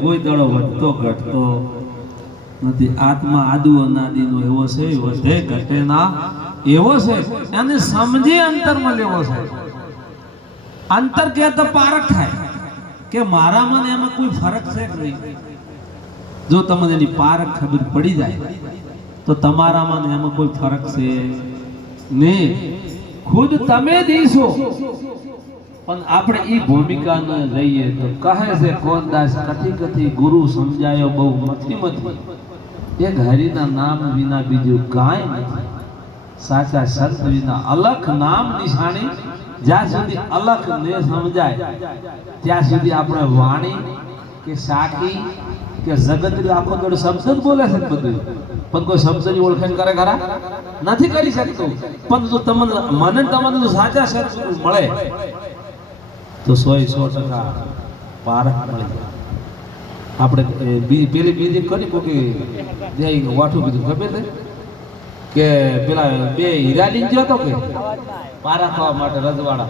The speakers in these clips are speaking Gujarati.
કોઈ દડો વધતો ઘટતો નથી. આત્મા આદુ અનાદિનો એવો છે, વધે ઘટે ના એવો છે. એને સમજી અંતરમાં લેવો છે. અંતર કે તો પારખ થાય કે મારા મને એમાં કોઈ ફરક છે કે નહીં. જો તમને એની પારખ ખબર પડી જાય તો તમારામાં એમાં કોઈ ફરક છે નહીં. ખુદ તમે દીશો પણ આપણે ઈ ભૂમિકા ન લઈએ તો કહે છે કોનદાસ કથી કથી ગુરુ સમજાયો બહુ મથી મથી. એક હરિના નામ વિના બીજું કાંઈ નથી. સાચા સંત વિના અલખ નામ નિશાણી. જ્યાં સુધી અલખ ને સમજાય ત્યાં સુધી આપણે વાણી કે સાકી કે જગત આખો દોડ શબ્દ જ બોલે છે બધું, પણ કોઈ શબ્દની ઓળખાણ કરે ખરા નથી કરી શકતું. પણ જો તમને મને તમને જો સાચા શબ્દ મળે તો 100% પારખ મળી જાય. આપણે પેલી બીજી કરી કોઈ વાઠું કીધું ખબર છે કે પેલા બે હીરા લઈને ગયો હતો કે પારા ખાવા માટે રજવાડા.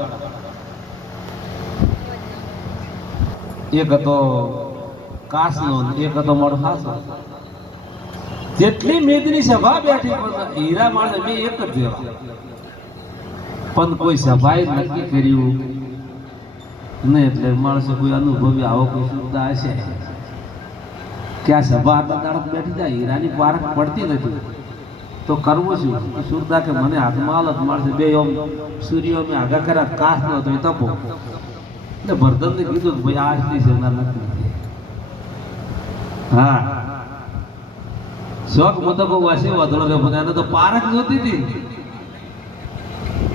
એક હતો કાસનો, એક હતો મળફાસો. જેટલી મેદની સભા બેઠી પણ હીરા માણસ બે એક જ જેવા, પણ કોઈ સભાએ નક્કી કર્યું નહીં. એટલે માણસો કોઈ અનુભવી આવો કોઈ સુવિધા હશે કે આ સભા આટલા દાડત બેઠી જાય, હીરાની પારખ પડતી નથી તો કરવું શું? સુરદા કે મને હાથમાં હાલત માણસે બે ઓમ સૂર્યો મેં આગા કર્યા, કાસ નો તો એ તપો. એટલે ભરતનને કીધું કે ભાઈ આજની સેના નથી. હા શોખ મતકો વાસી વાદળો કે એને તો પારખ જોતી હતી.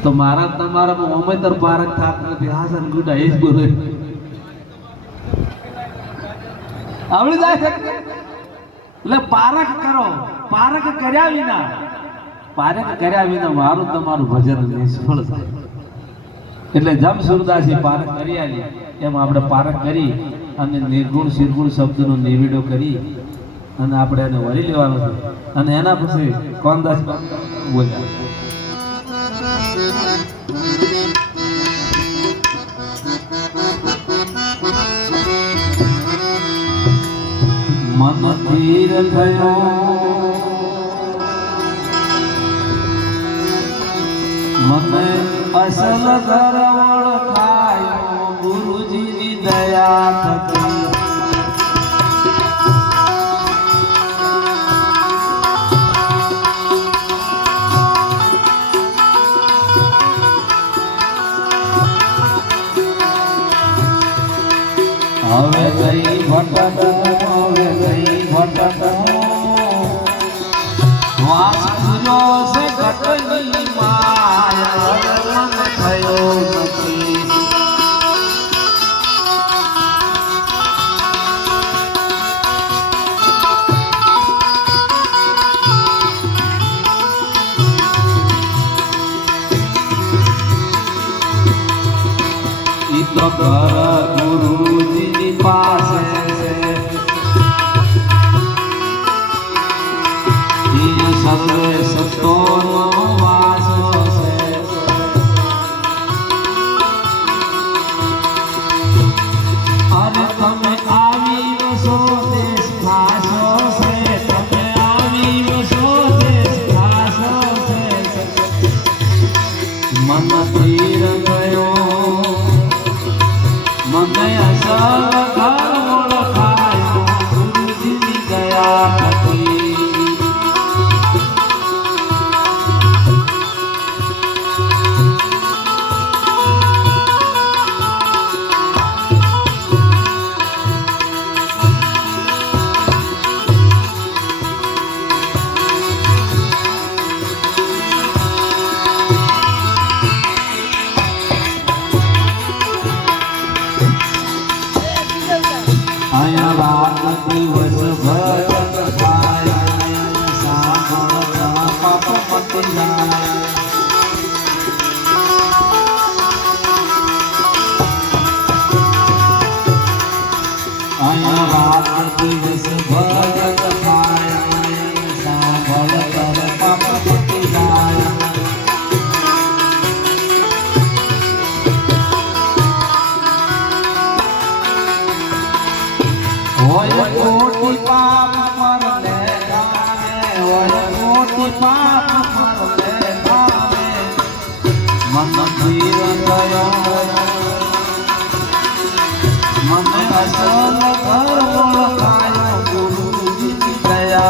તો મારા તમારા ઉમેદર પારખ થાત નથી. હાસન ગુડા એ જ બોલે આવડી જાય. એટલે પારખ કરો. પારખ કર્યા વિના મારું તમારું ભજન નિષ્ફળ થાય. એટલે જમ સુરદાસી પારખ કરી આલી એમ આપણે પારખ કરી અને નિર્ગુણ શિરગુણ શબ્દનો નિવેડો કરી અને આપણે એને વળી લેવાનો છે. અને એના પછી કોનદાસ બોલ્યા મન ધીર થયો મને અસલ ગરવળ ખાયો ગુરુજીની દયા થકી. હવે ગઈ ભટક વાસ સુર્યો છે ઘટની માયા મન થયો નથી. ઈ તો ઘર ગુરુજીની પાસે સર્વે સતોનો વાસો છે. અરે તમે આવી વસો દેશ ખાસો છે. તમે આવી વસો દેશ ખાસો છે. મન ધીર ગયો મને અસલ ઘર ઓળખાયો ગુરુજીની દયા થકી. દિવસ ભર સાંભળતા પાપ મટી જાય. અહીંયા રાત દિવસ ભર સાંભળતા પાપ મટી જાય. હોય कोटि पाप पर ले जाने ओए कोटि पाप पर ले जाने मन जीवन गयो मन असल घर ओळखायो गुरुजी की दया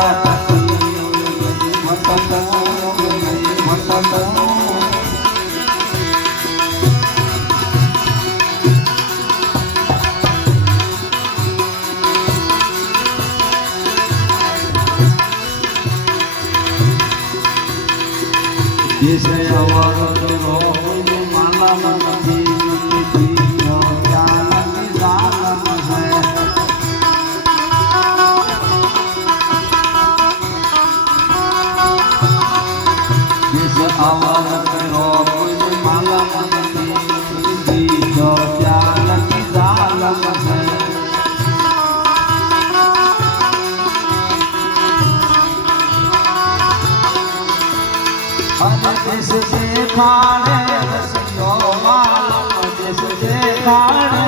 जिसे अवरत रोग माला मनती ज्ञान की जालम है जिसे अवरत रोग माला मनती ज्ञान की जालम है जिस देखाड़े रसियो मालम जिस देखाड़े